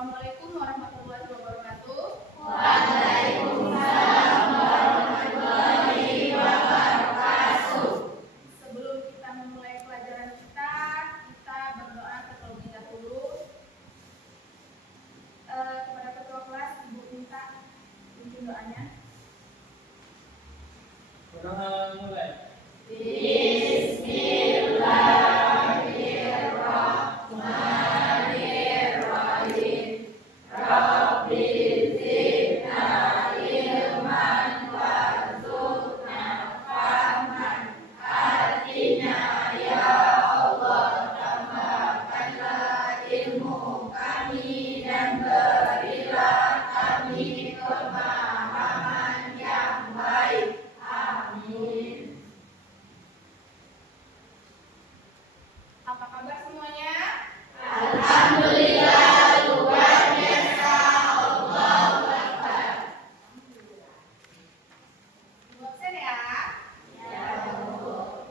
Assalamualaikum warahmatullahi wabarakatuh. Waalaikumsalam warahmatullahi wabarakatuh. Sebelum kita memulai pelajaran kita berdoa terlebih dahulu. Kepada ketua kelas, Ibu minta pimpin doanya. Mulai. Bismillahirrahmanirrahim. Rabbi zidna ilman warzuqna fahman. Artina ya Allah, tambahkanlah ilmu kami dan berilah kami pemahaman yang baik. Amin. Apa kabar semuanya? Alhamdulillah, luar biasa. Allahu Akbar. Ibu absen ya? Ya, Bu.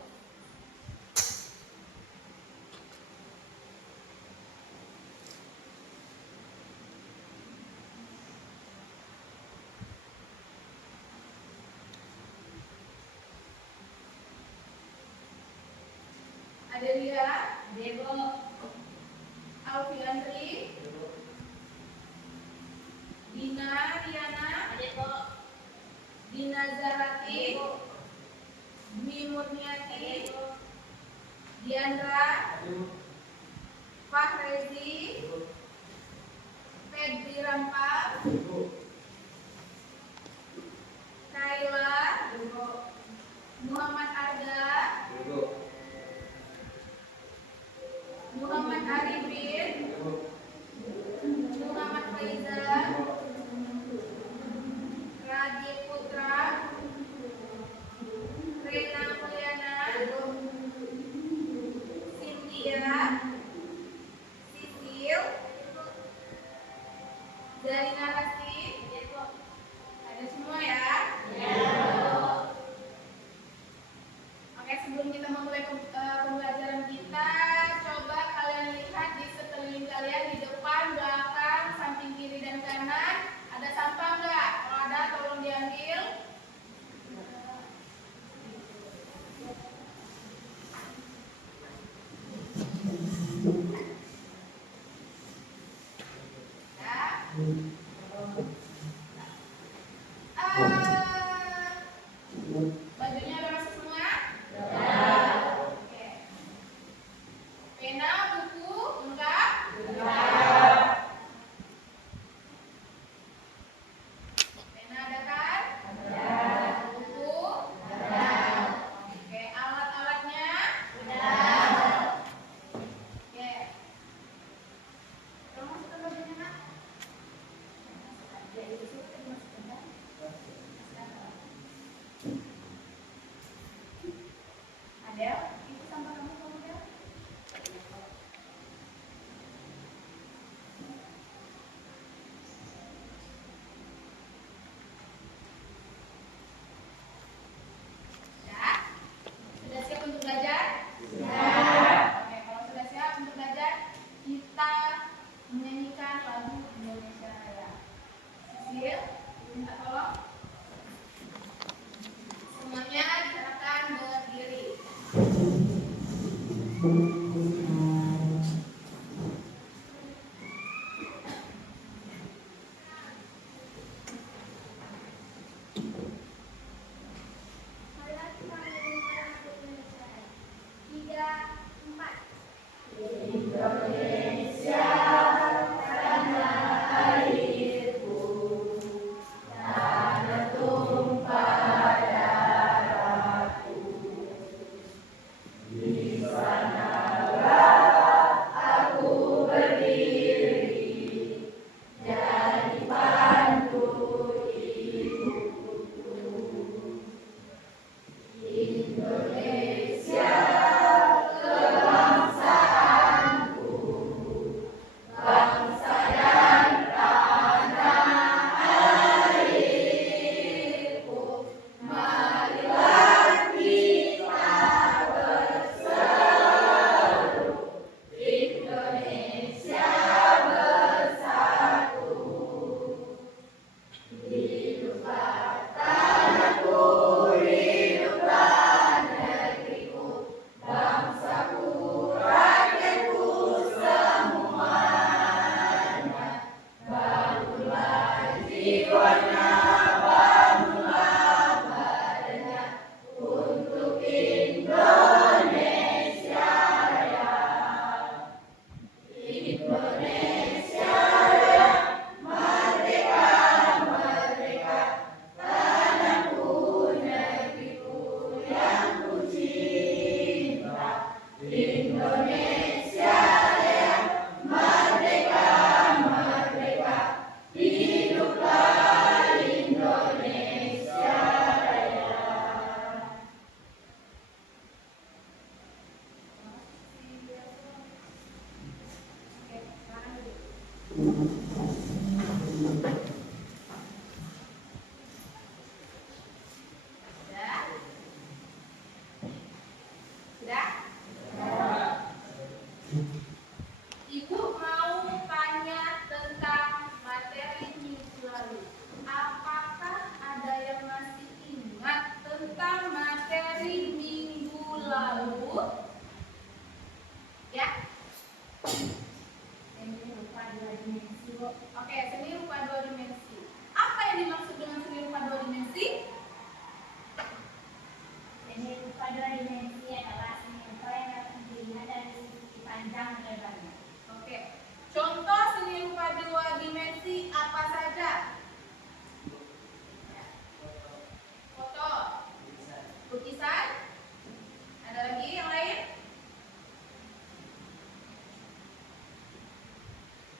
Adelia, Debo, Alfiandri, Dina, Riana, Dina Zahrati, Dwi Murniati, Diandra, Fahrezi, Febri Rampal, Kaila, Muhammad Arda, Muhammad Arifin, Muhammad Faizal, Radhi Putra, Rena Mulyana, Cynthia, Sisil, Zarina Rasti. Ada semua ya? Oke, sebelum kita memulai pembelajaran kita, coba kalian lihat di sekeliling kalian, di depan, belakang, samping kiri dan kanan, ada sampah nggak? Kalau ada, tolong diambil. Bajunya udah masuk semua? Oke. Pena, buku, lengkap? Pena ada kan? Buku? Oke, alat-alatnya? Oke. Tolong masukkan bajunya, Nak. Adel, itu sampah kamu Del. Ya? Sudah siap untuk belajar? Oke, kalau sudah siap untuk belajar, kita menyanyikan lagu Indonesia Raya. Sisil, minta tolong. Semuanya diserahkan berdiri. Marilah kita menyanyikan lagu Indonesia Raya. 3, 4. Indonesia tanah airku, Sudah? Sudah? Ibu mau tanya tentang materi minggu lalu. Apakah ada yang masih ingat tentang materi minggu lalu? Ya? Seni rupa dua dimensi. Oke, seni rupa dua dimensi. Apa yang dimaksud dengan seni rupa dua dimensi? Seni rupa dua dimensi adalah seni rupa yang dapat dilihat dari sisi panjang dan lebarnya. Oke. Contoh seni rupa dua dimensi apa saja? Foto, lukisan, ada lagi yang lain?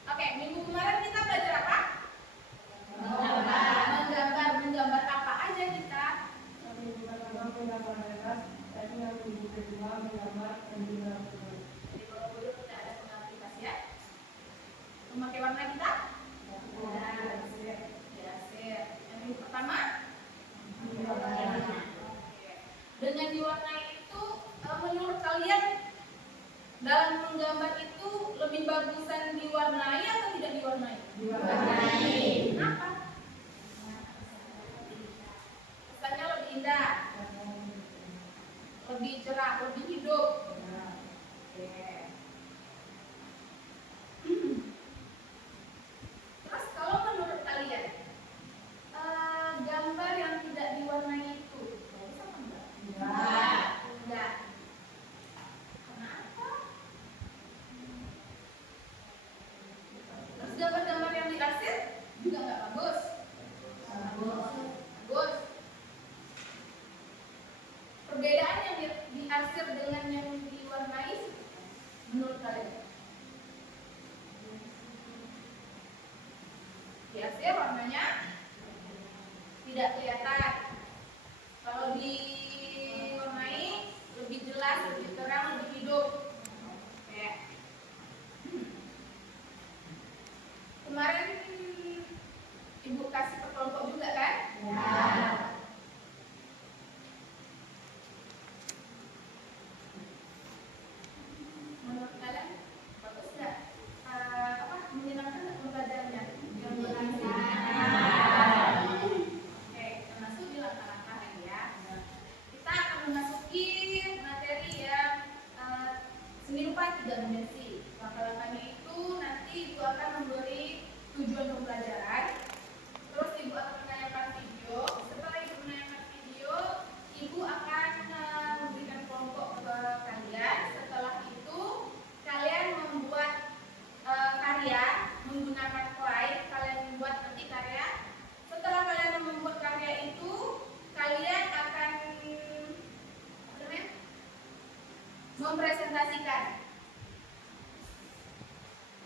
Oke, minggu kemarin kita belajar apa? Menggambar apa aja kita? Jadi kalau dulu kita ada pengaplikasi ya. Memakai warna kita? Diarsir. Yang minggu pertama? Dengan diwarnai itu, menurut kalian dalam menggambar itu lebih bagusan diwarnai atau tidak diwarnai? Diwarnai. Kenapa? Kesannya lebih indah, lebih cerah, lebih hidup. Oke. Terus kalau menurut kalian, gambar yang tidak diwarnai itu bagus apa enggak? Enggak. Kenapa? Terus gambar-gambar yang diarsir juga enggak bagus? Bagus. Perbedaan yang diarsir dengan yang diwarnai menurut kalian? Diarsir warnanya tidak kelihatan. Kalau diwarnai lebih jelas, lebih terang, lebih hidup. Oke. Kemarin Ibu kasih perkelompok juga kan? Menurut kalian bagus nggak? Menyenangkan nggak pembelajarannya? Oke, kita masuk di langkah-langkah ya. Kita akan memasuki materi yang seni rupa tiga dimensi. Langkah-langkahnya itu nanti Ibu akan memberi tujuan pembelajaran. Terus Ibu akan menanyakan video. Setelah Ibu menanyakan video, Ibu akan memberikan kelompok ke kalian. Setelah itu kalian membuat karya menggunakan slide. Kalian membuat nanti karya. Setelah kalian membuat karya itu, kalian akan mempresentasikan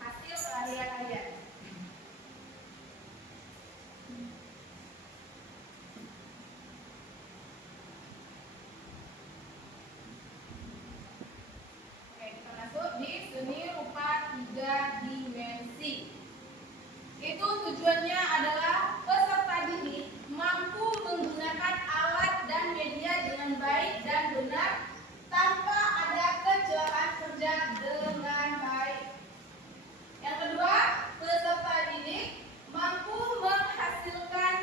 hasil karya kalian. Oke, kita masuk di seni rupa tiga dimensi. Itu tujuannya adalah peserta didik mampu menggunakan alat dan media dengan baik dan benar tanpa ada kecelakaan kerja dengan baik. Yang kedua, peserta didik mampu menghasilkan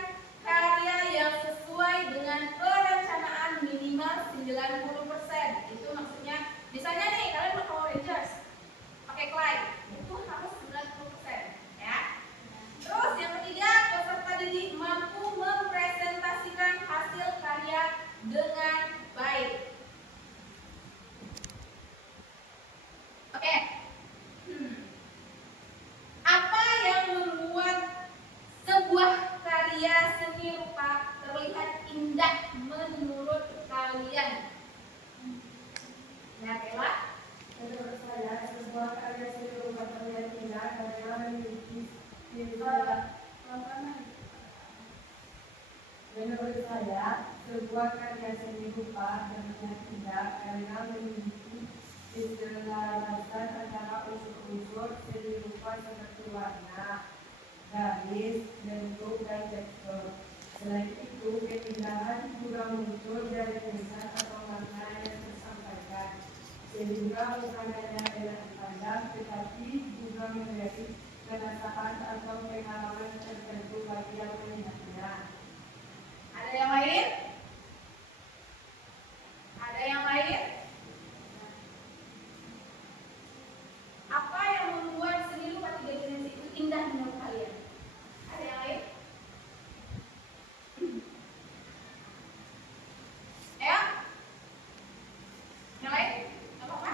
karya yang sesuai dengan perencanaan minimal 90%. Itu maksudnya, misalnya nih kalian mau Power Rangers pakai clay, itu harus 90%, ya. Terus yang ketiga, peserta didik mampu mempresentasikan hasil karya dengan baik. Oke. Apa yang membuat sebuah karya seni rupa terlihat indah menurut kalian? Ya, Bella? Menurut saya, sebuah karya seni rupa terlihat indah karena memiliki Menurut saya, sebuah karya seni rupa terlihat indah karena memiliki keselarasan antara unsur-unsur seni rupa seperti warna, garis, bentuk, dan tekstur. Selain itu, keindahan juga muncul dari tulisan atau makna yang tersampaikan, sehingga bukan hanya enak dipandang, tetapi juga memberi perasaan atau pengalaman tertentu bagi yang melihatnya. Ada yang lain? Ada yang lain? Apa yang membuat seni rupa 3 dimensi itu indah menurut kalian? Ada yang lain? Ya? Yang lain? Gak apa-apa?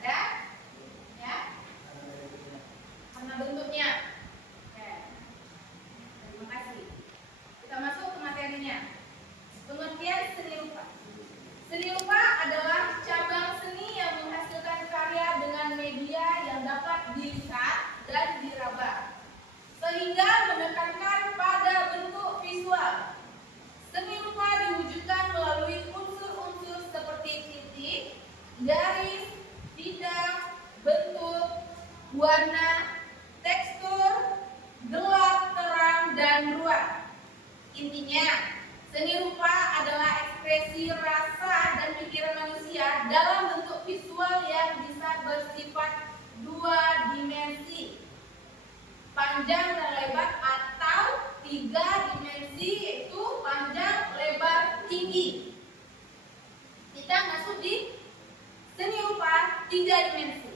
Ada? Ya? Karena bentuknya. Oke. Terima kasih. Kita masuk ke materinya. Pengertian seni rupa. Seni rupa adalah cabang seni yang menghasilkan karya dengan media yang dapat dilihat dan diraba, sehingga menekankan pada bentuk visual. Seni rupa diwujudkan melalui unsur-unsur seperti titik, garis, bidang, bentuk, warna, tekstur, gelap, terang, dan ruang. Intinya, seni rupa adalah ekspresi rasa dan pikiran manusia dalam bentuk visual yang bisa bersifat 2 dimensi, panjang dan lebar, atau 3 dimensi, yaitu panjang, lebar, tinggi. Kita masuk di seni rupa 3 dimensi.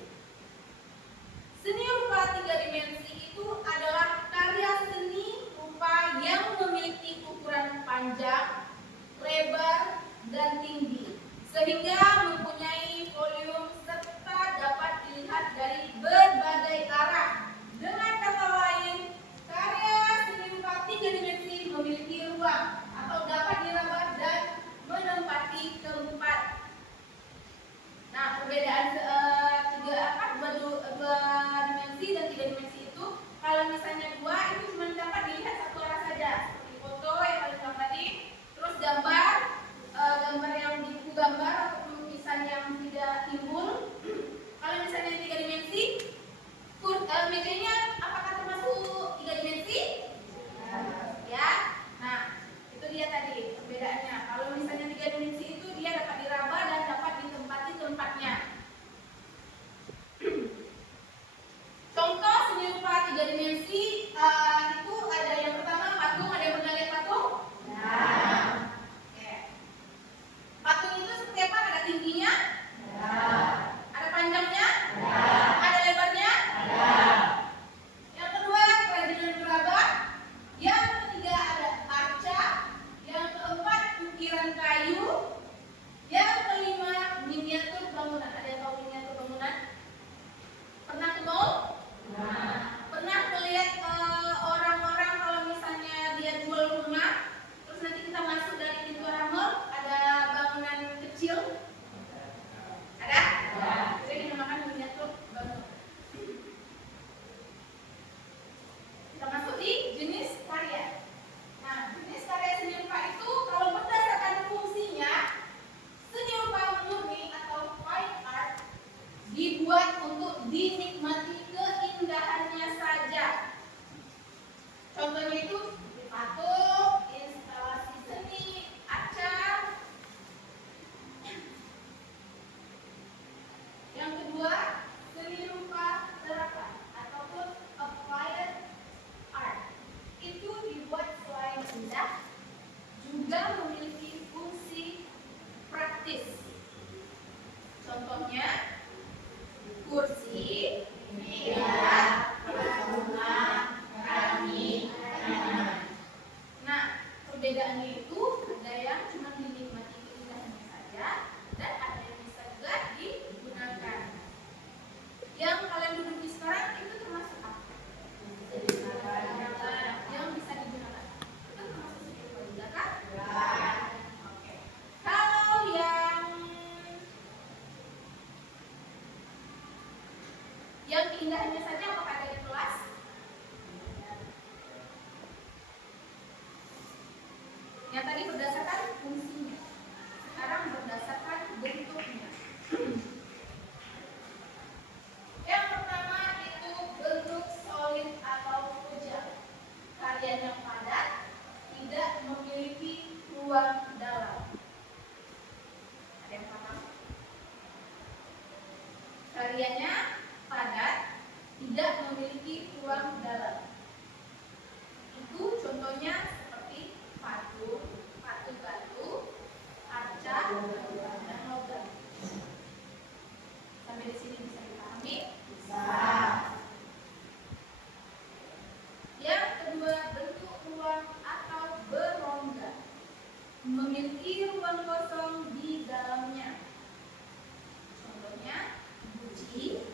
Seni rupa 3 dimensi itu adalah karya seni rupa yang memiliki ukuran panjang, lebar, dan tinggi, sehingga mempunyai volume serta dapat dilihat dari berbagai arah. Dengan kata lain, karya seni rupa 3 dimensi memiliki ruang atau dapat diraba dan menempati tempat. Nah, perbedaan dua dimensi dan 3 dimensi itu, kalau misalnya 2 itu cuma dapat dilihat satu arah saja, seperti foto yang paling gampang tadi, terus gambar, gambar yang di buku gambar atau lukisan yang tidak timbul. Kalau misalnya 3 dimensi, mejanya apakah termasuk 3 dimensi? Ya. Nah, itu dia tadi perbedaannya. Kalau misalnya 3 dimensi itu dia dapat diraba dan dapat ditempati tempatnya. Contoh seni rupa 3 dimensi itu ada yang pertama patung. Ada yang pernah lihat patung? Nah. Oke. Patung itu seperti apa? Ada tingginya? Nah. Ada panjangnya? Nah. Ada lebarnya? Nah. Yang kedua, kerajinan gerabah. Yang ketiga ada arca. Yang keempat, ukiran kayu. Yang kelima, miniatur bangunan. Ada yang tahu miniatur bangunan? Pernah ke mall? Nah. Pernah melihat orang-orang kalau misalnya dia jual rumah, terus nanti kita masuk dari pintu orang mall, ada bangunan kecil? Ada? Itu dinamakan miniatur bangunan. Kita masuk di jenis karya. Nah, jenis karya seni rupa itu kalau berdasarkan fungsinya, seni rupa murni atau fine art dibuat untuk dinikmati keindahannya saja. Contohnya itu patung, instalasi seni, arca. Yang kedua, seni rupa serapan ataupun applied art. Itu dibuat selain indah, juga memiliki fungsi praktis. Contohnya, kursi, meja, bunga, keramik, tanaman. Nah, perbedaannya itu ada yang cuma dinikmati keindahannya saja, dan ada yang bisa juga digunakan. Yang kalian duduki sekarang itu termasuk apa? Yang bisa digunakan. Itu termasuk seni rupa juga kan? Ya. Oke. Kalau yang keindahannya saja apakah ada di kelas? Yang tadi berdasarkan fungsinya. Sekarang berdasarkan bagiannya padat, tidak memiliki ruang dalam. Itu contohnya seperti patung, batu, arca, dan logam. Sampai di sini bisa dipahami? Bisa. Yang kedua, bentuk ruang atau berongga, memiliki ruang kosong di dalamnya. Contohnya guci,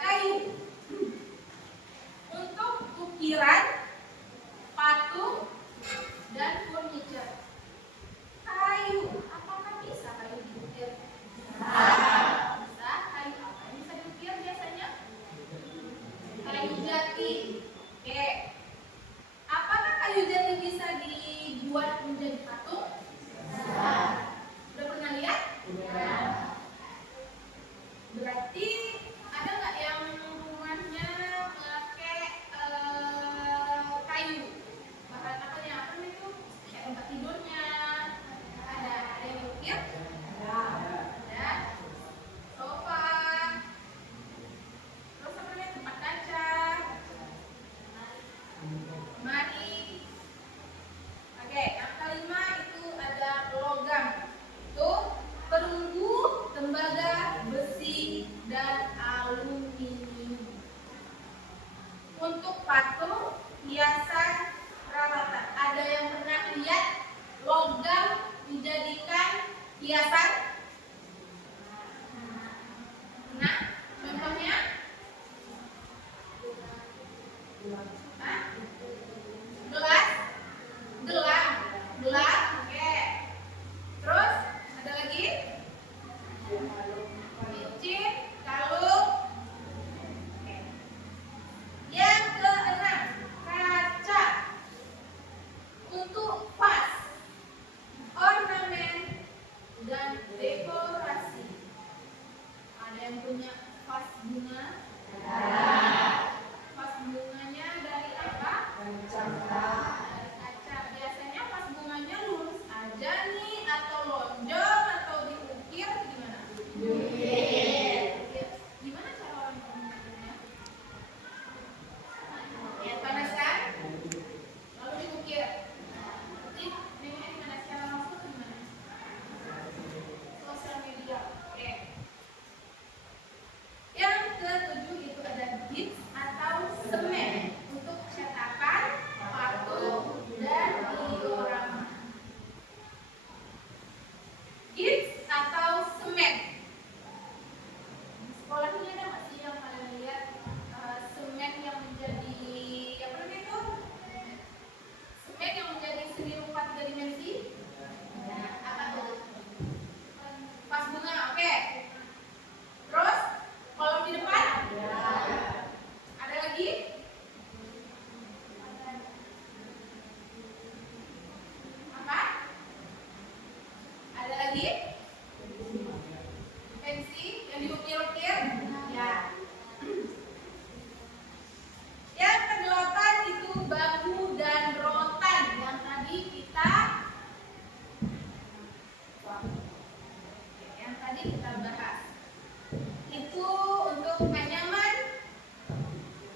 kayu. Untuk ukiran, patung, dan furniture. Kayu, apakah bisa kayu diukir? Bisa. Kayu apa yang bisa diukir biasanya? Kayu jati. Oke. Apakah kayu jati bisa dibuat menjadi patung? Udah pernah lihat? Berarti ada nggak yang rumahnya pakai kayu? Bahan apanya? Apa itu? Kayak tempat tidurnya. Ada yang diukir? Ada. Sofa. Terus apa namanya? Tempat kaca. Lemari. Oke, yang kelima itu ada logam. Itu perunggu, tembaga, besi, dan aluminium. Untuk patung, hiasan, perawatan. Ada yang pernah lihat logam dijadikan hiasan? Nah, contohnya? Hah? Gelas? Gelang. Oke. Terus ada lagi? Cincin, kalung. Oke. Yang keenam, kaca. Untuk vas, ornamen, dan dekorasi. Ada yang punya vas bunga? Vas bunganya dari apa? Dari kaca. Biasanya vas bunganya lurus aja nih, atau lonjong, atau diukir, gimana? Gimana cara orang mengukirnya? Ya, panas kan? Lalu diukir. Berarti ini gimana? Secara langsung atau gimana? Sosial media. Oke. Yang ketujuh itu ada gips atau semen untuk cetakan, patung, dan diorama. Gips atau semen. Di sekolah ini ada nggak sih yang kalian lihat semen yang menjadi apa namanya itu? Semen yang menjadi seni rupa 3 dimensi? Apa tuh? Vas bunga, oke. Terus kolom di depan? Ada lagi? Apa? Ada lagi? Pensi yang diukir-ukir? Ya. Yang kedelapan itu bambu dan rotan yang tadi kita bahas. Itu untuk anyaman,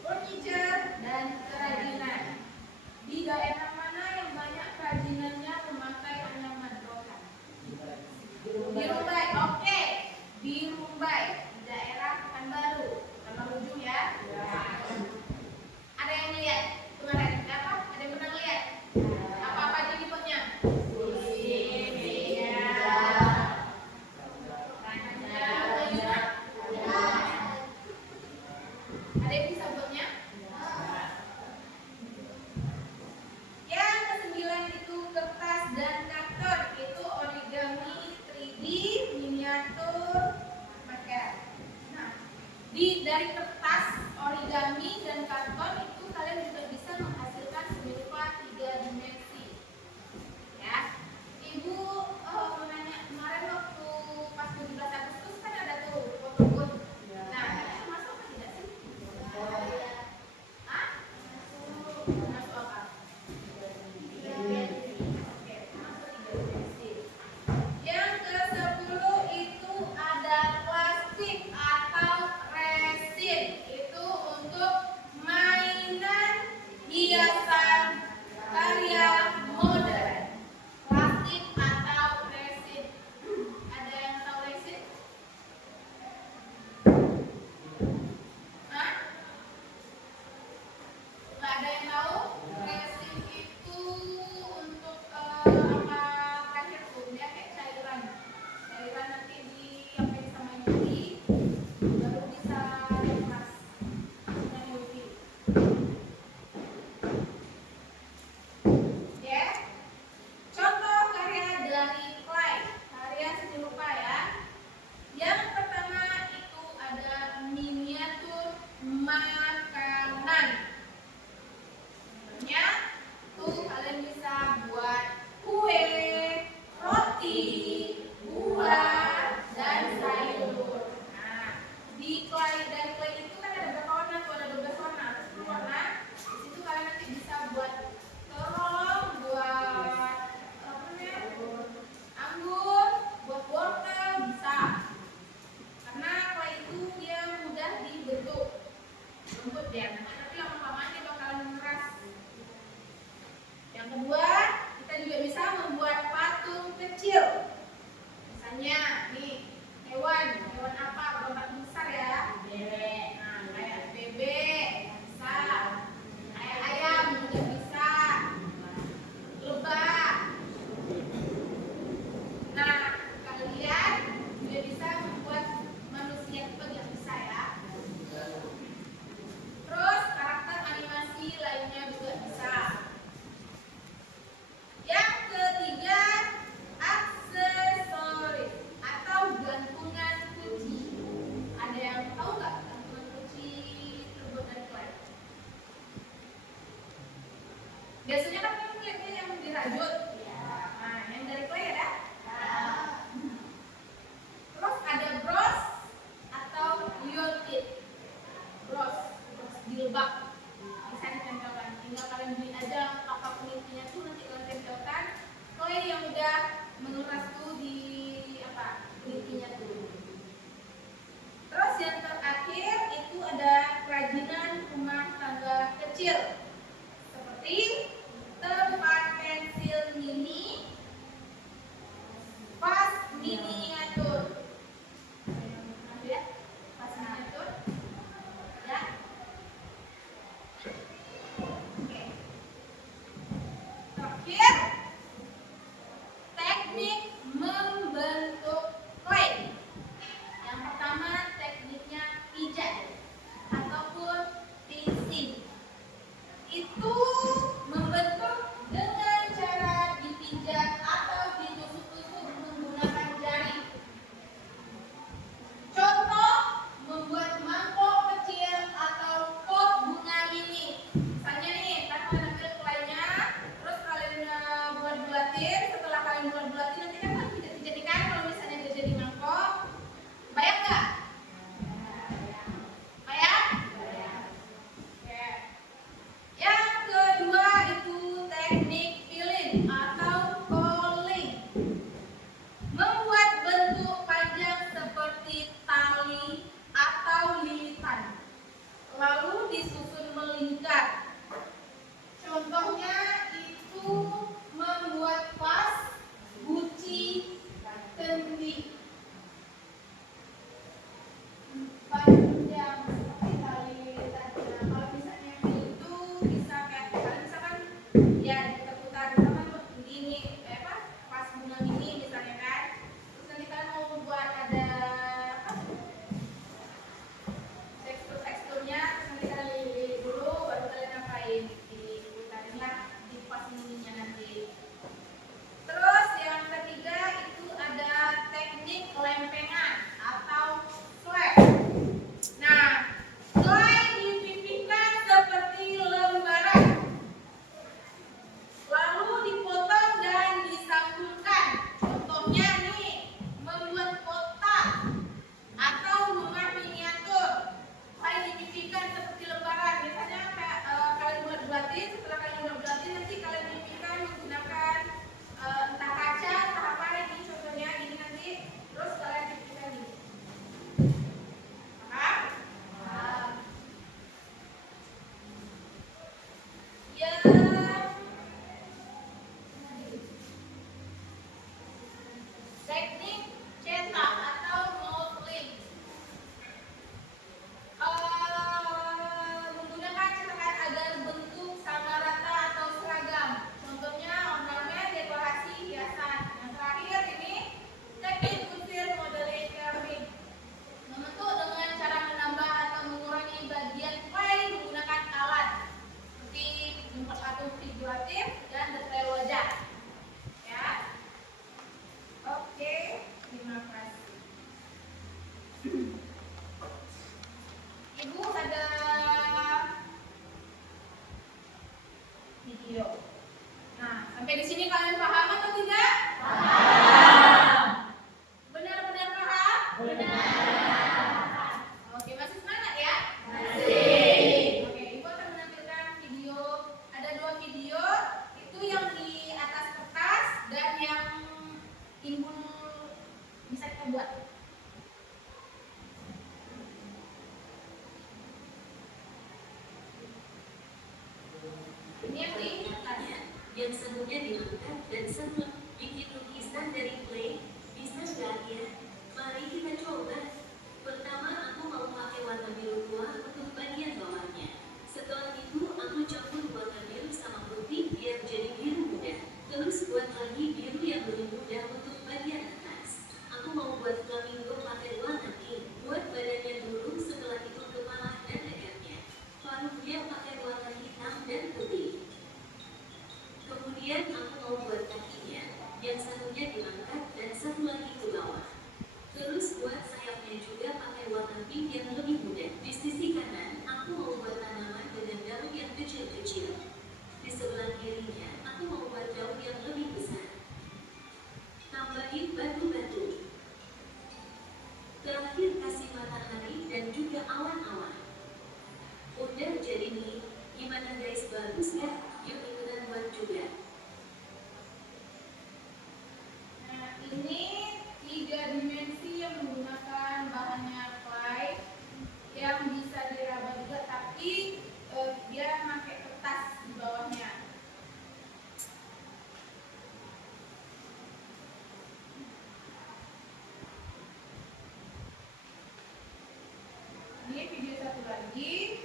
furniture, dan kerajinan. Di daerah mana yang banyak kerajinannya memakai anyaman rotan? Di Rumbai, oke. Di Rumbai, di daerah Pekanbaru. Pekanbaru ujung ya. Ada yang lihat kemarin? Apa? Ada yang pernah lihat? Apa-apa aja tipenya? Ada yang bisa buatnya? Yang kesembilan itu kertas dan karton. Itu origami 3D, miniatur, maker. Nah, dari kertas, origami, dan karton itu kalian juga bisa menghasilkan seni rupa 3 dimensi. Ya, Ibu menanya kemarin waktu pas 17 Agustus kan ada tuh foto booth. Nah, kalian masuk apa tidak sih? Hah? Masuk apa? Oke, masuk 3 dimensi. Yang ke-10 itu ada plastik atau resin. Itu untuk mainan hias makanan. Contohnya tuh kalian bisa buat kue, roti, buah, dan sayur. Nah, di clay dan clay itu kan ada berapa warna tuh? Ada 12 warna, ada 10 warna. Di situ kalian nanti bisa buat terong, buat apa namanya? Anggur, buat wortel bisa. Karena clay itu dia mudah dibentuk, lembut ya. Tapi lama-lama dia bakalan mengeras. Yang kedua, kita juga bisa membuat patung kecil. Misalnya nih, hewan apa? Bukan patung besar ya. Bebek. Nah, kayak bebek bisa. Kayak ayam juga bisa. Lebah. Nah, kalian juga bisa membuat manusia itu yang bisa ya. Terus karakter animasi lainnya juga bisa. Yang ketiga, aksesoris atau gantungan kunci. Ada yang tahu nggak gantungan kunci terbuat dari clay? Biasanya kan kulitnya yang dirajut. Nah, yang dari clay ada? Terus ada bros atau liontin. Bros jilbab bisa ditempelkan. Tinggal kalian beli aja apa kulitnya tuh, nanti kalian tempelkan clay yang udah mengeras tuh di apa kulitnya tuh. Terus yang terakhir itu ada kerajinan rumah tangga kecil seperti tempat pensil mini, vas miniatur. Ya, vas miniatur. Ya. Oke. Terakhir, teknik membentuk clay. Yang pertama tekniknya pijat ataupun piecing. Itu membentuk dengan cara dipijat atau ditusuk-tusuk menggunakan jari. Contoh, membuat mangkok kecil atau pot bunga mini. Misalnya nih, kan kalian ambil claynya, terus kalian bulat-bulatin. Setelah kalian bulat-bulatin, nanti kan kalian pijat-pijatin kan kalau misalnya dia jadi mangkok. Bayang nggak? Bayang? Oke. Yang kedua itu teknik filling atau calling. Membuat bentuk panjang seperti tali atau lilitan, lalu disusun melingkar. Contohnya itu membuat vas, guci, kendi. Panjang seperti tali lilitannya. Kalau misalnya yang itu bisa kayak kalian misalkan ya diputar-putar, misalkan begini kayak apa? Vas bunga mini misalnya kan. Terus nanti kalian mau membuat ada apa? Teksturnya, terus nanti kalian lilit dulu, baru kalian ngapain? Diputarin lah. Ibu ada video. Nah, sampai di sini kalian paham atau tidak? Paham. Benar-benar paham? Benar. Oke, masih semangat ya? Masih. Oke, Ibu akan menampilkan video. Ada 2 video, itu yang di atas kertas dan yang timbul bisa kita buat. Ini yang di atas. Yang satunya diangkat dan satu bikin lukisan dari clay. Bisa nggak ya? Mari kita coba. Pertama aku mau pakai warna biru tua untuk bagian bawahnya. Setelah itu aku campur warna biru sama putih biar jadi biru muda. Terus buat lagi biru yang lebih muda untuk bagian atas. Aku mau buat flamingo pakai warna pink. Buat badannya dulu, setelah itu kepala dan lehernya. Paruhnya pakai warna hitam dan putih. Kemudian aku mau buat kakinya, yang satunya diangkat dan satu lagi ke bawah. Terus buat sayapnya juga pakai warna pink yang lebih muda. Di sisi kanan, aku mau buat tanaman dengan daun yang kecil-kecil. Di sebelah kirinya, aku mau buat daun yang lebih besar. Tambahin batu-batu. Terakhir kasih matahari dan juga awan-awan. Udah jadi nih, gimana guys, bagus ya? Yuk ikutan buat juga. Nah, ini 3 dimensi yang menggunakan bahannya clay yang bisa diraba juga, tapi dia pakai kertas di bawahnya. Ini video satu lagi.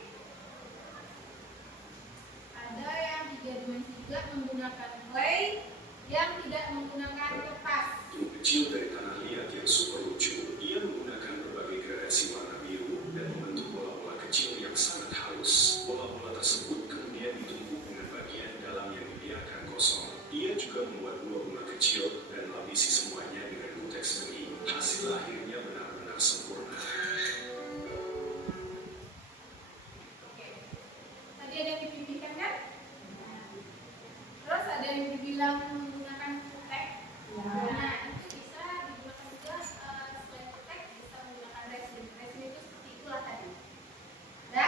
Ada yang 3 dimensi juga menggunakan clay yang tidak menggunakan kertas. Truk kecil dari tanah liat yang super lucu. Ia menggunakan berbagai gradasi warna biru dan membentuk bola-bola kecil yang sangat halus. Bola-bola tersebut kemudian ditumpuk dengan bagian dalam yang dibiarkan kosong. Ia juga membuat 2 rumah kecil dan lapisi semuanya dengan kuteks seni. Hasil akhirnya benar-benar sempurna. Oke. Tadi ada yang dipimpikan kan? Terus ada yang dibilang menggunakan kutek. Nah, itu bisa digunakan juga selain kutek bisa menggunakan resin. Resin itu seperti itulah tadi. Ya?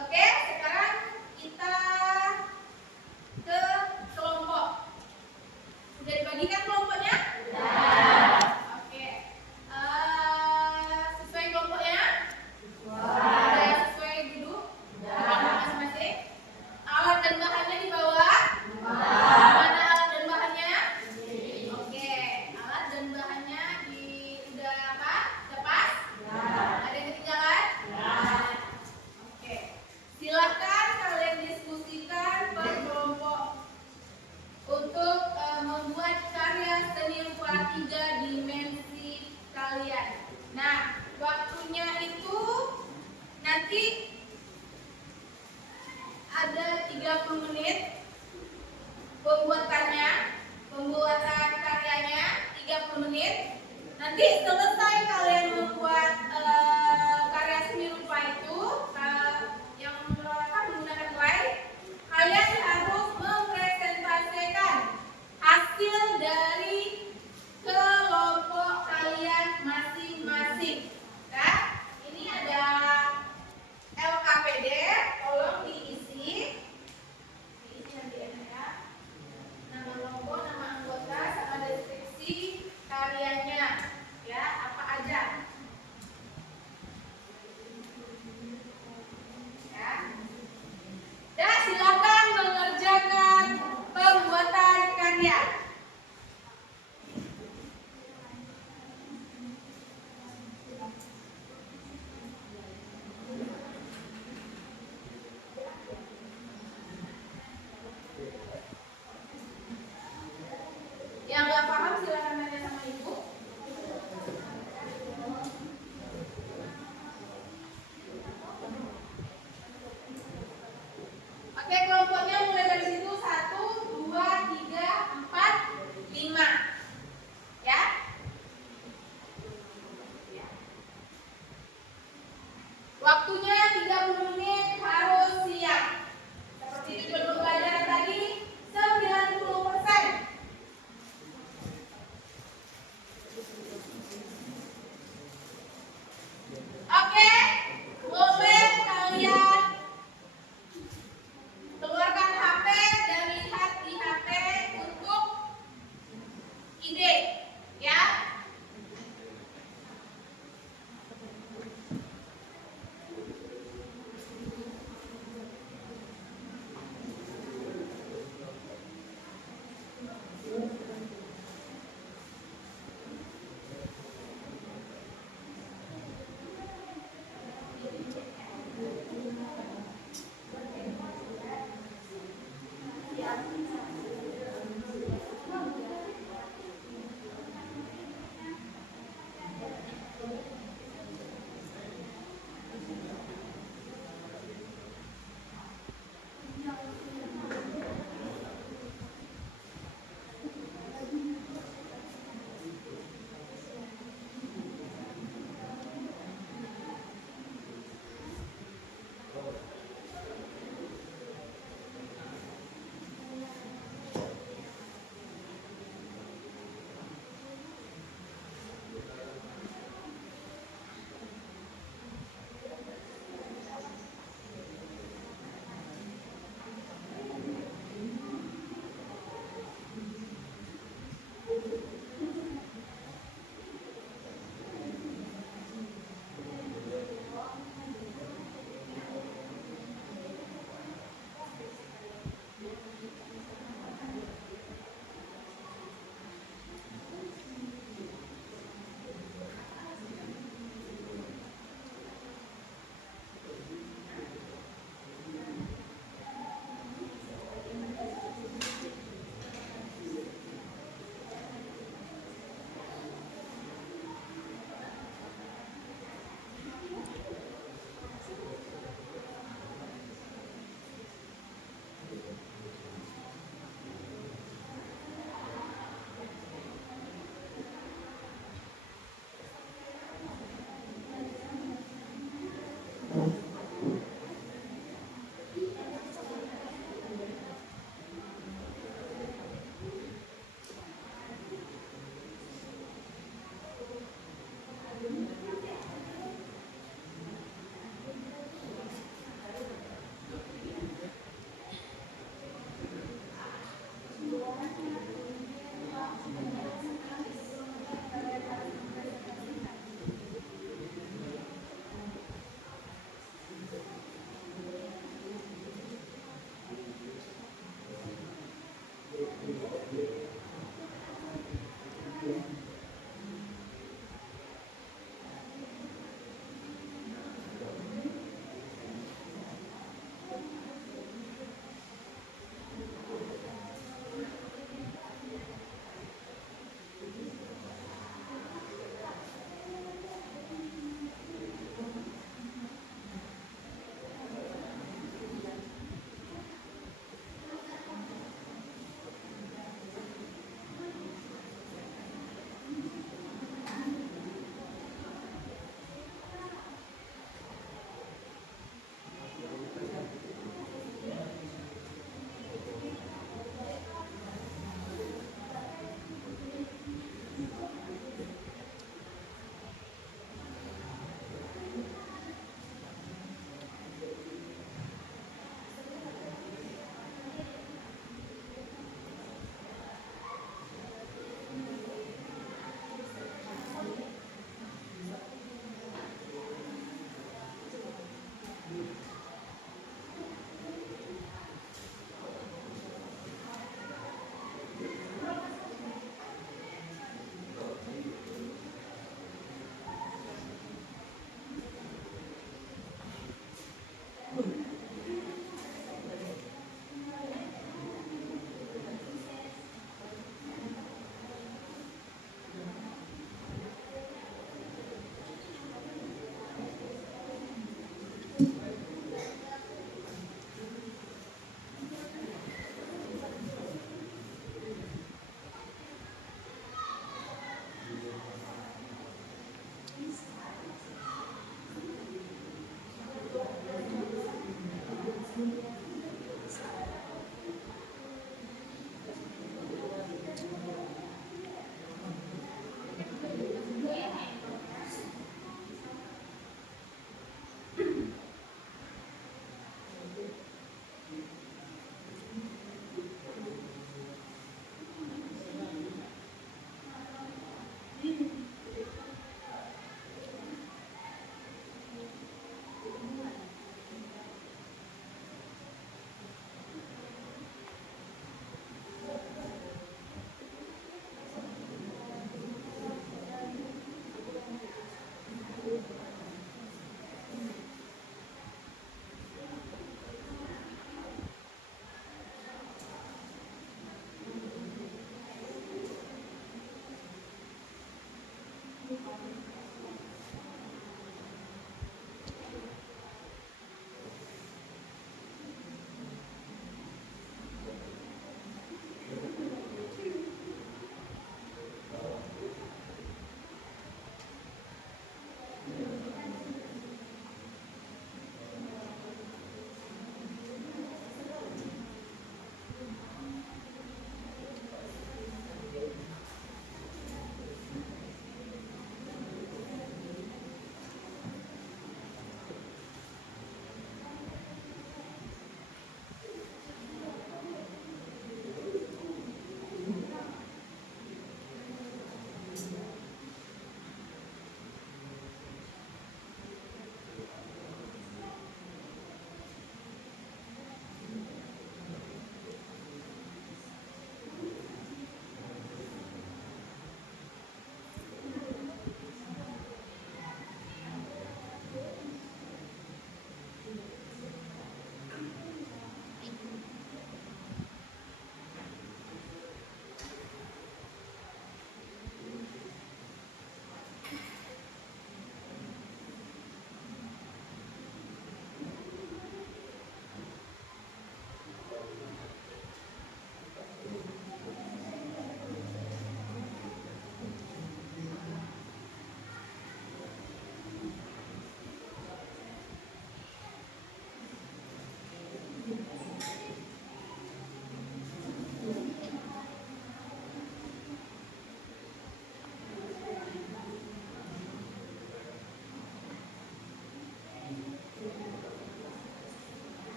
Oke, sekarang kita ke kelompok. Sudah dibagikan kelompoknya? Oke. Sesuai kelompoknya? Sudah sesuai duduk? Kelompok masing-masing? Alat dan bahannya di bawah? Mana alat dan bahannya? Oke, alat dan bahannya udah apa? Udah pas? Ada yang ketinggalan? Oke. Silahkan kalian diskusikan per kelompok untuk membuat karya seni rupa 3 dimensi kalian. Nah, waktunya itu nanti ada 30 menit pembuatan karyanya 30 menit. Nanti selesai kalian membuat karya seni rupa itu yang menggunakan clay, kalian harus mempresentasikan hasil dari kelompok kalian masing-masing. Nah, ini ada LKPD, tolong diisi nanti ya. Nama kelompok, nama anggota, sama deskripsi karyanya, ya apa aja. Ya. Dan silakan mengerjakan pembuatan karya. Yang nggak paham silakan tanya sama ibu. Oke, kelompoknya mulai dari situ 1, 2, 3, 4, 5. Ya. Waktunya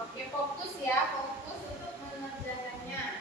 Oke, fokus ya, fokus untuk mengerjakannya.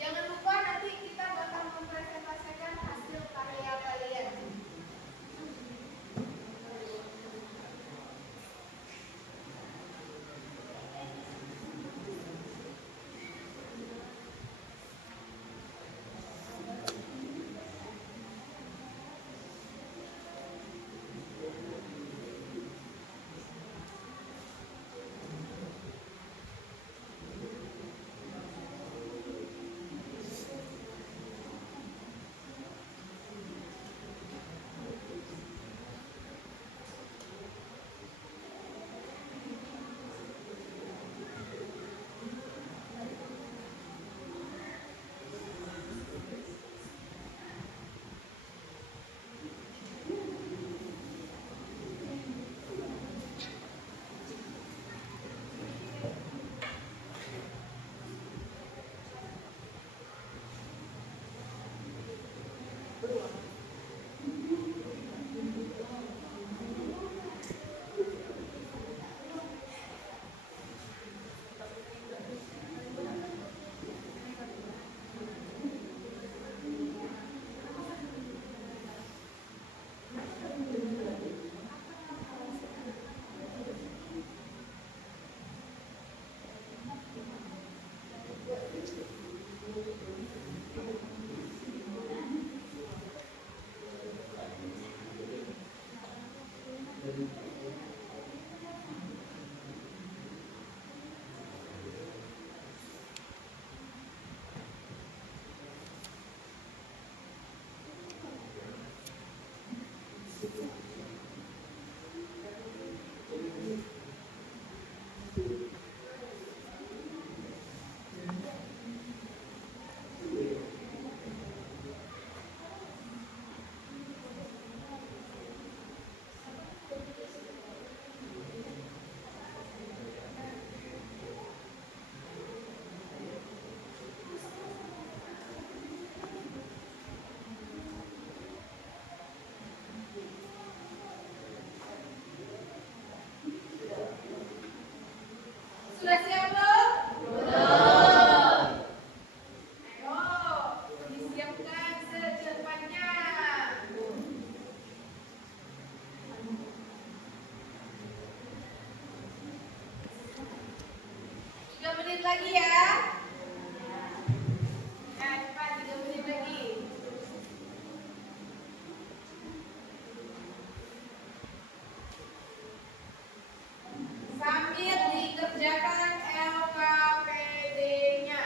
Jangan lupa nanti kita bakal mempresentasikan hasil karya kalian. Sudah siap belum? Belum. Ayo, disiapkan secepatnya. 3 menit lagi ya. Nah, cepat 3 menit lagi. Sambil dikerjakan LKPD-nya.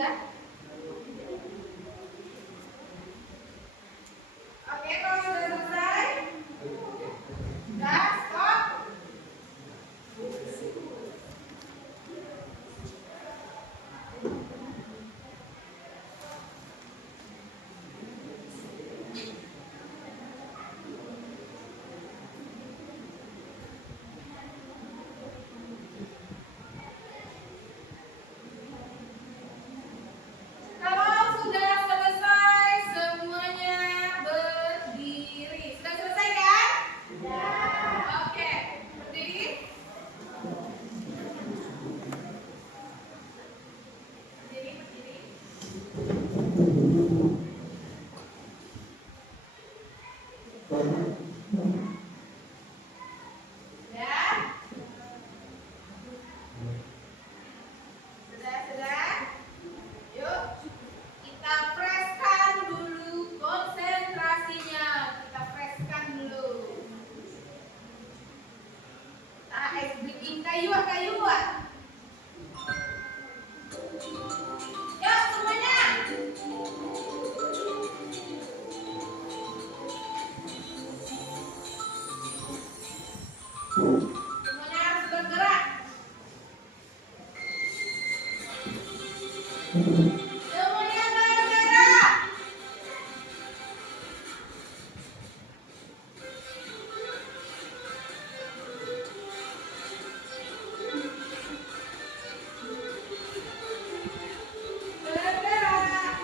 sudah? Oke, kalau sudah selesai, sudah stop. Kalau sudah selesai, semuanya berdiri. Sudah selesai kan? Oke, berdiri. Berdiri, berdiri. Sudah? Yuk, kita freshkan dulu konsentrasinya. Kita freshkan dulu. Kita bikin kayuan. Yuk semuanya. Semuanya harus bergerak. Semuanya bergerak. Bergerak.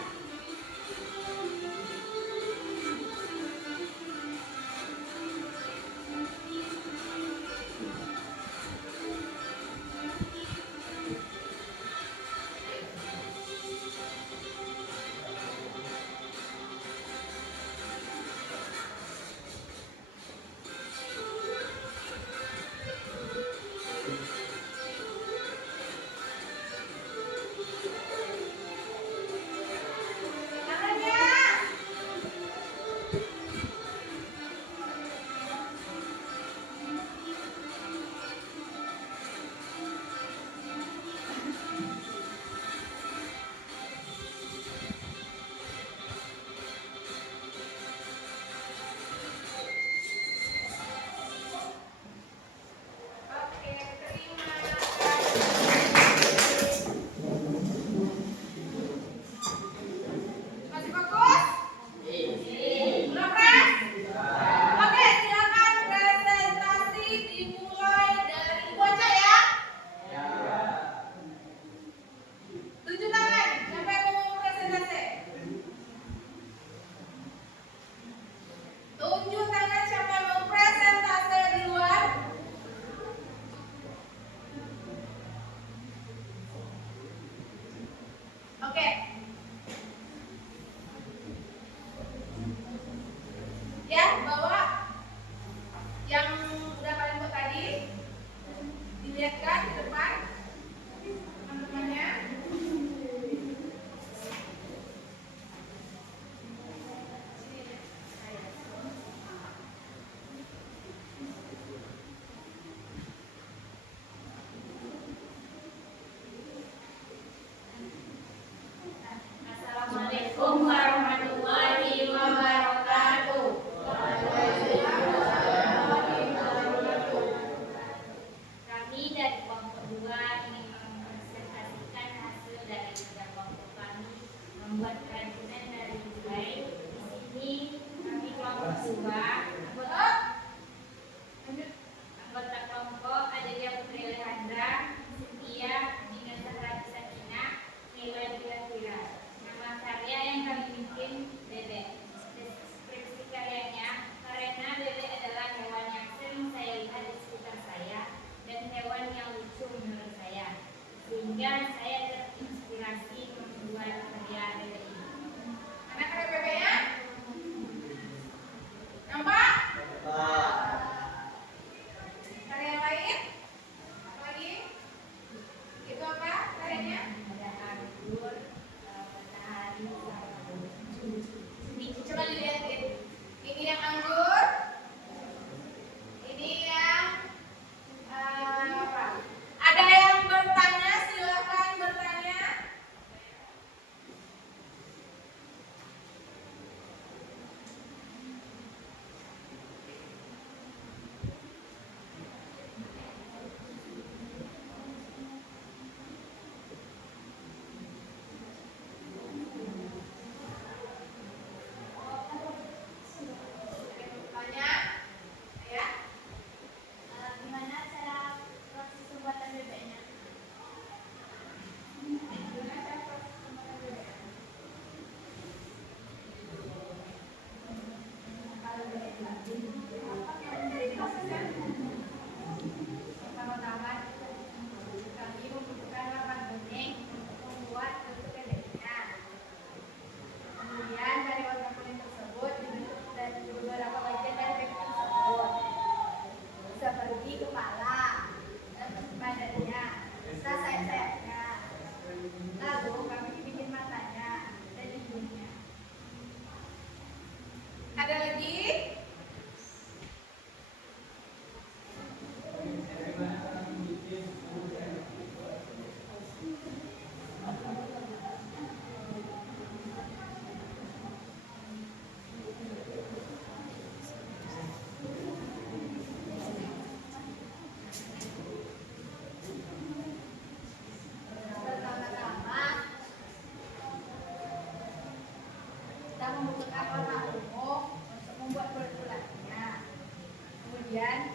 kemudian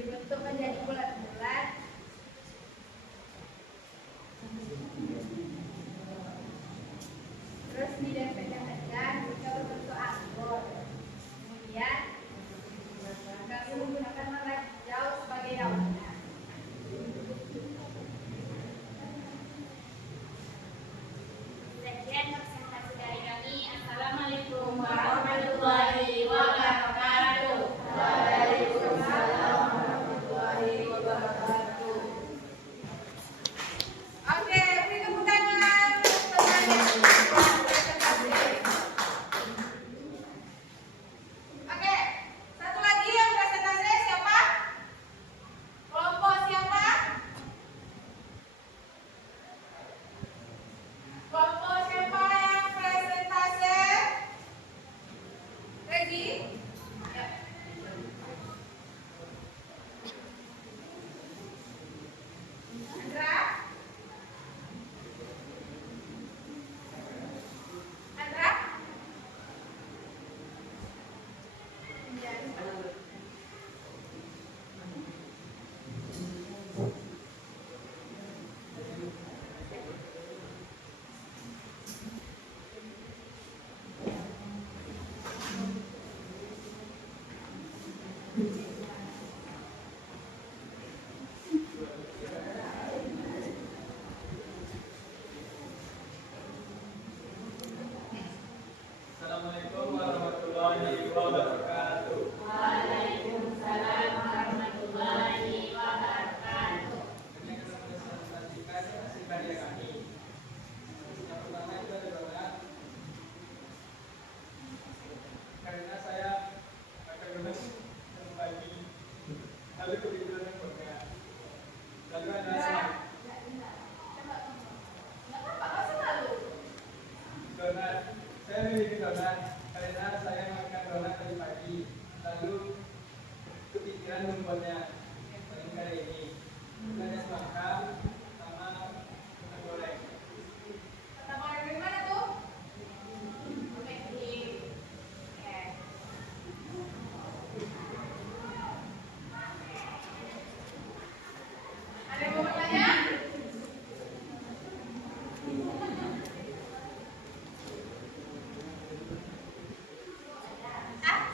dibentuk menjadi bulat-bulat. Terus didempet-dempetkan jika berbentuk anggur. Kemudian kami menggunakan warna hijau sebagai daunnya. Sekian presentasi dari kami. Assalamualaikum warahmatullahi wabarakatuh. Waalaikumsalam warahmatullahi wabarakatuh. Oke, beri tepuk tangan untuk teman yang telah presentasi. Oke, satu lagi yang presentasi siapa? Kelompok siapa? Kelompok siapa yang presentasi? Regi? Ya. Andra? Andra? Ya. Assalamualaikum warahmatullahi wabarakatuh. Waalaikumsalam warahmatullahi wabarakatuh. Ini akan presentasikan hasil karya kami. Yang pertama itu adalah karena saya akan bermain pagi, lalu kebetulan keluarga, lalu ada semangat. Donat, saya memiliki donat karena saya makan donat tadi pagi, lalu kepikiran membuatnya paling kali ini. Ada semangka sama kentang goreng. Kentang goreng dari mana tuh? Oke, oke. Ada yang mau bertanya?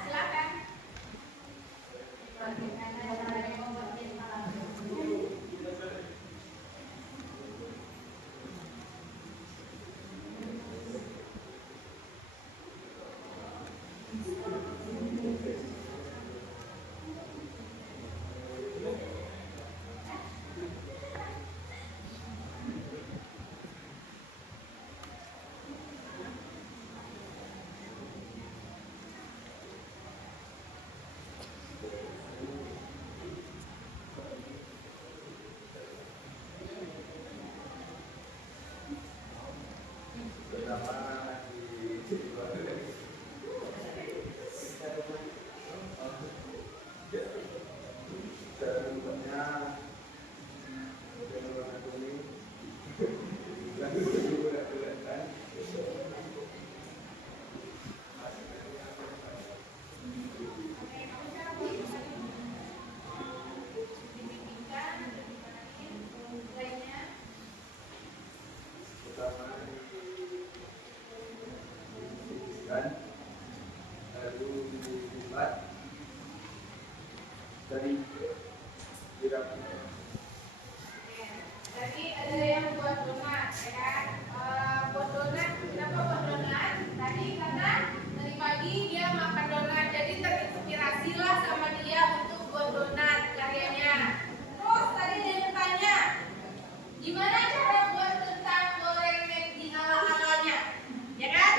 Silakan. Bagaimana cara membuatnya malam? Jadi ada yang buat donat, ya kan? Buat donat, kenapa buat donat? Tadi karena tadi pagi dia makan donat, jadi terinspirasilah sama dia untuk buat donat karyanya. Terus tadi dia bertanya, gimana cara buat kentang goreng McD ala-alanya? Ya kan?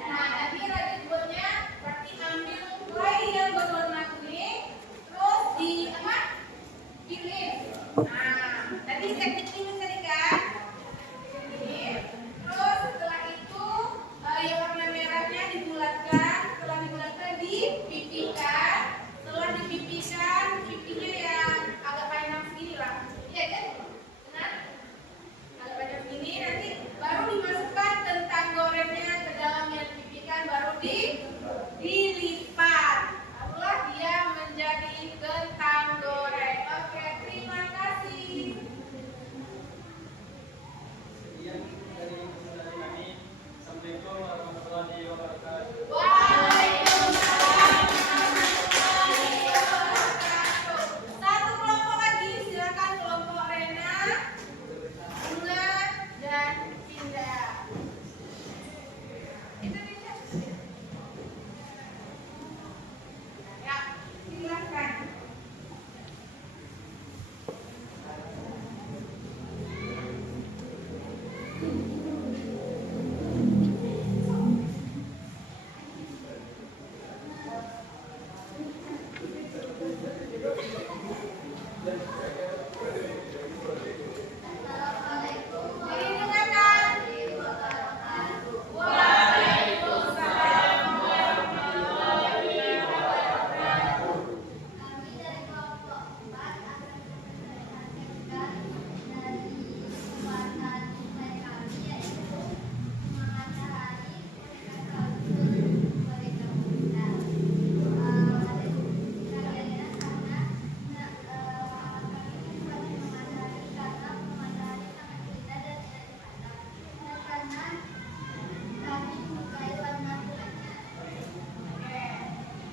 Nah, tadi Radit buatnya berarti ambil mulai yang buat donat ini, terus di apa? Kirim.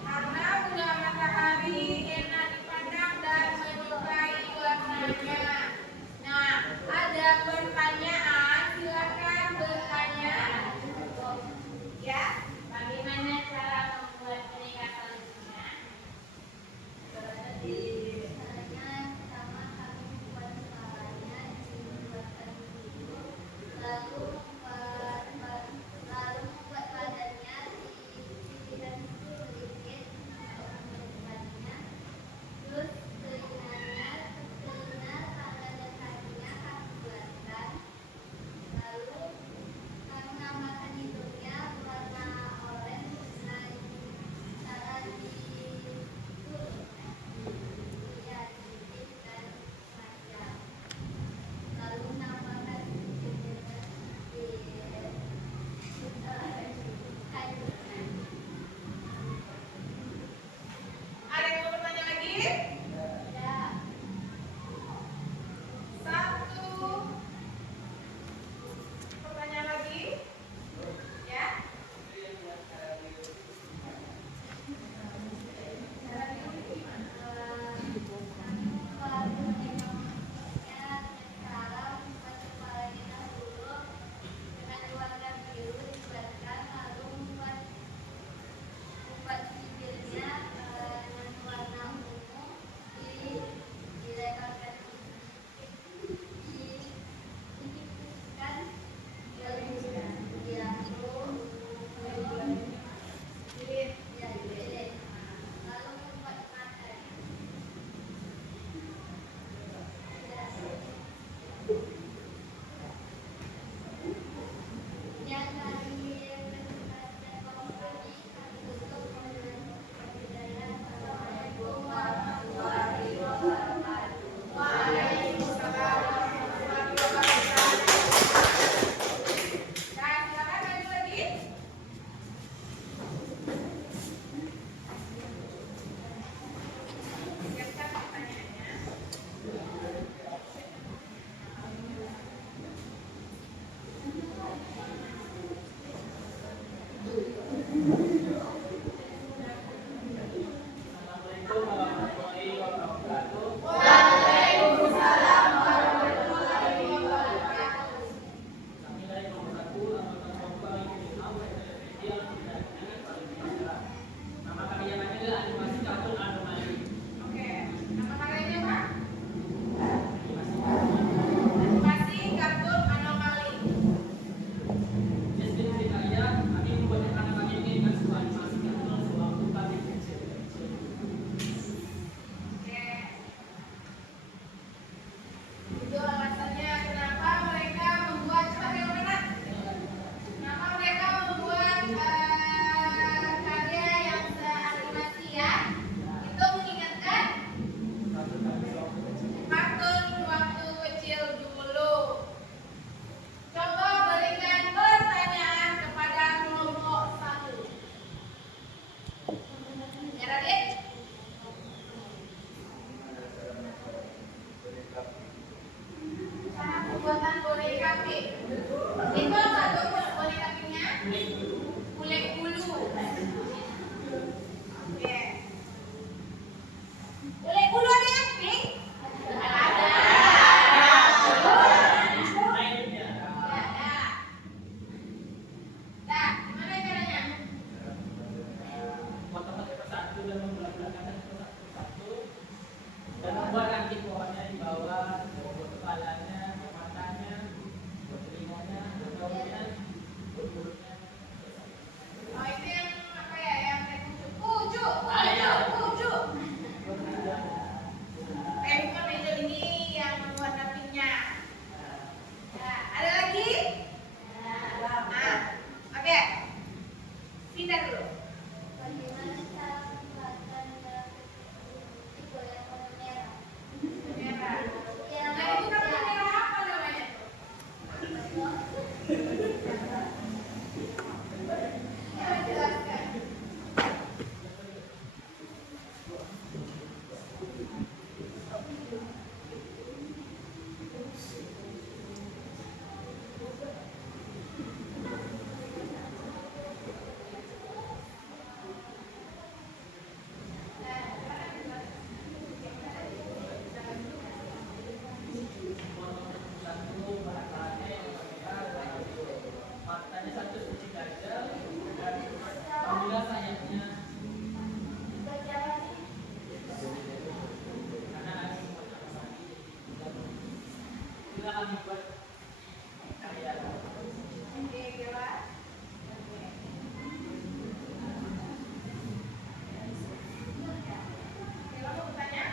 Karena bunga matahari enak dipandang dan menyukai warnanya. Nah, ada pertanyaan, silakan bertanya. Ya, Bagaimana cara membuat boneka bunga? Caranya pertama kami membuat kepalanya dibuatkan dulu, lalu membuat badannya dipipihkan sedikit untuk membentukkannya, terus telinganya, tangan dan kakinya kami buatkan, lalu kami namakan hidungnya warna oranye dengan cara lalu namakan Ada yang mau bertanya lagi? Satu pertanyaan lagi. Ya. Selanjutnya kami buat karya. Oke, Bella. Bella mau bertanya?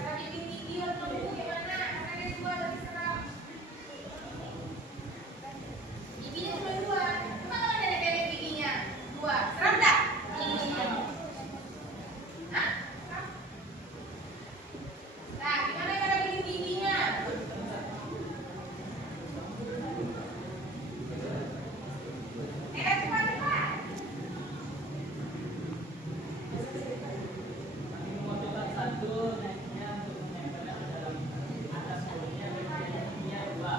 Cara bikin gigi atau buku gimana? Karena dia dua lagi serang. Giginya cuma dua. Cuma kalau ada kayak giginya dua. Serem dah? Hah? Serem? Nah, gimana cara bikin giginya? Cepat. Kami memotong satu naiknya untuk menempelnya ke dalam atas kulitnya bagian giginya dua.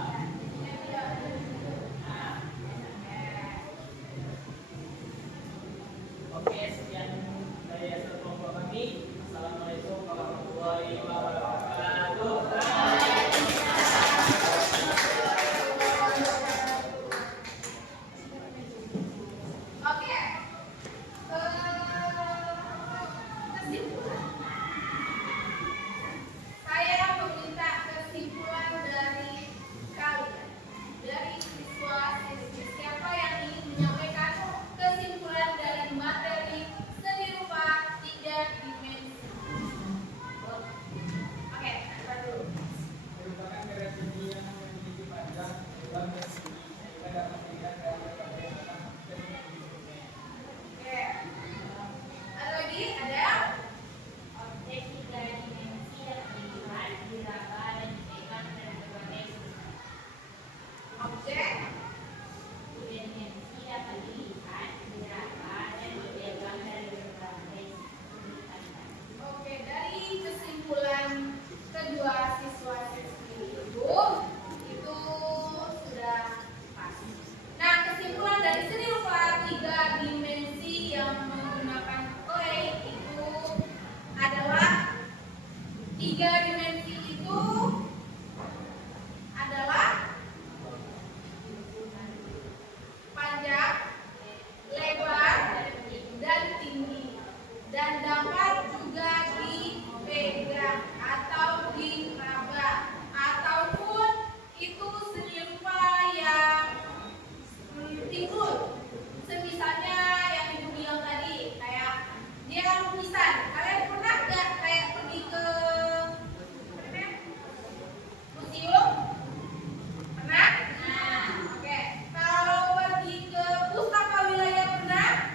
Oke, sekian dari kelompok kami. Assalamualaikum warahmatullahi wabarakatuh. Oke. Kesimpulan. Saya meminta kesimpulan dari kalian, dari siswa-siswi. Siapa yang ingin menyampaikan kesimpulan dari materi seni rupa 3 dimensi? Oke, apa dulu? Merupakan karya seni yang memiliki panjang, lebar, dan tinggi sehingga dapat dilihat dari berbagai macam aspek kehidupan. Oke. Ada lagi? Ada? Objek 3 dimensi yang dilihat, diraba, dan dipegang dari berbagai sisi. Objek 3 dimensi dapat dilihat, diraba, dan dipegang dari berbagai sudut pandang. Oke, dari kesimpulan kedua siswa-siswi itu sudah pas. Nah, kesimpulan dari seni rupa 3 dimensi yang menggunakan clay itu adalah 3 dimensi itu adalah panjang, lebar, dan tinggi, dan dapat juga dipegang atau diraba, ataupun itu seni rupa yang timbul. Semisalnya yang ibu bilang tadi, kayak dia kan lukisan. Kalian pernah nggak kayak pergi ke museum? Pernah? Nah, oke. Kalau pergi ke pustaka wilayah pernah?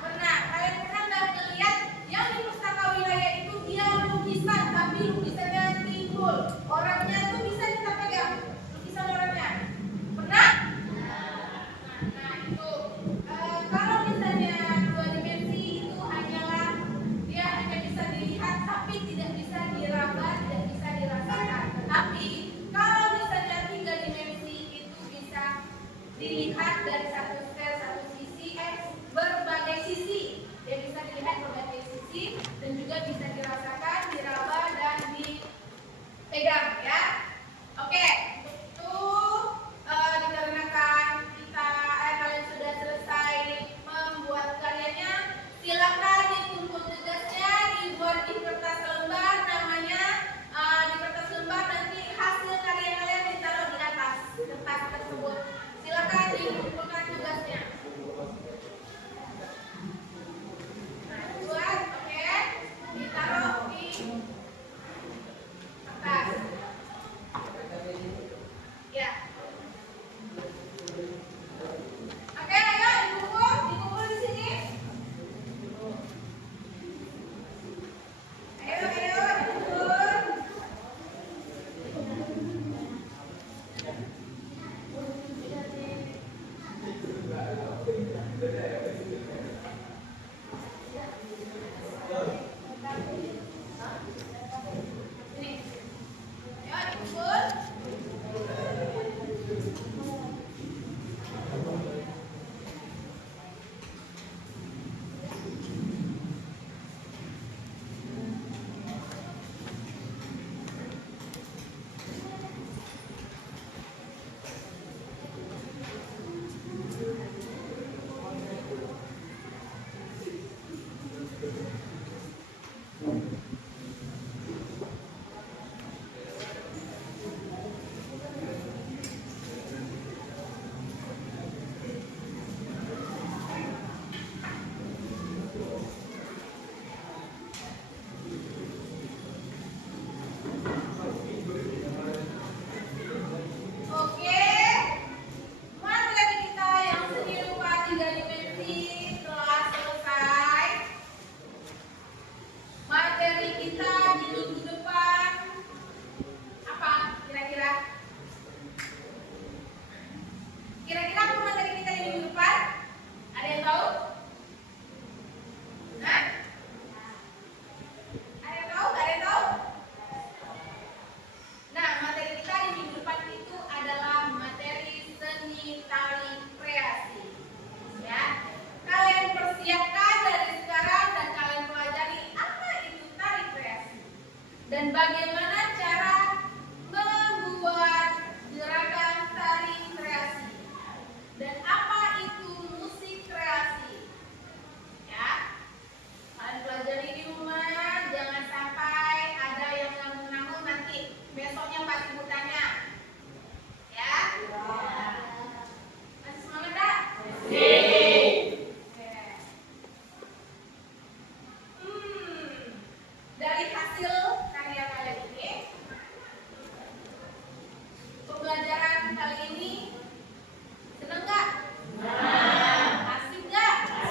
Pernah. Kalian pernah nggak ngeliat yang di pustaka wilayah itu dia lukisan, tapi lukisannya timbul. Orangnya tuh bisa kita pegang. Lukisan orangnya. Pernah? Nah, itu. Kalau misalnya 2 dimensi itu hanyalah dia hanya bisa dilihat tapi tidak bisa diraba, tidak bisa dirasakan. Tetapi kalau misalnya 3 dimensi itu bisa dilihat dari satu sisi, berbagai sisi. Dia bisa dilihat berbagai sisi dan juga bisa dirasakan, diraba, dan dipegang, ya. Oke, itu dikarenakan kalian sudah selesai membuat karyanya, silakan ditumpul tugasnya, dibuat di kertas lembar, namanya di kertas lembar, nanti hasil karya kalian ditaruh di atas kertas tersebut. Silakan dikumpulkan tugasnya. Nah, buat oke, ditaruh di kertas. Ya. Oke, ayo dikumpul di sini. Ayo dikumpul. Sini. Ayo dikumpul.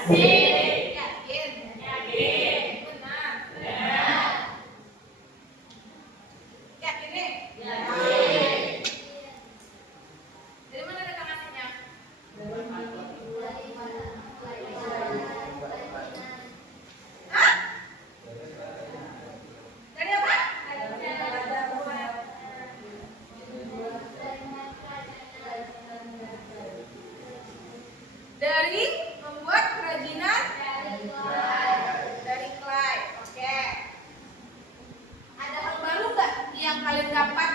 Yakin? Benar? Yakin nih? Dari mana datang aslinya? Hah? Dari apa? Dari membuat kerajinan dari clay. Oke. Ada hal baru nggak yang kalian dapat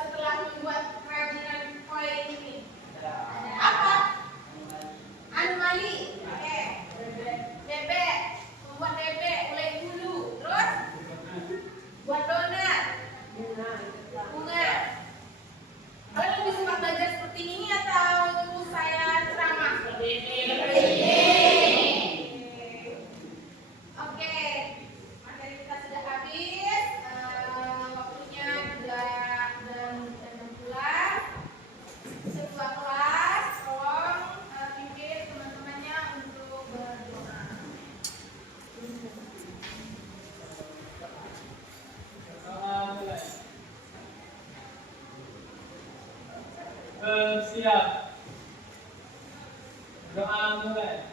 setelah membuat kerajinan clay ini? Apa? Anomali. Oke. Bebek. Membuat bebek, mulai dulu. Terus buat donat. Bunga. Kalian lebih suka belajar seperti ini atau saya ceramah? Oke, materi kita sudah habis. Waktunya udah pulang. Sebuah kelas, tolong pimpin teman-temannya untuk berdoa. Pertama mulai. Bersiap. Doa mulai.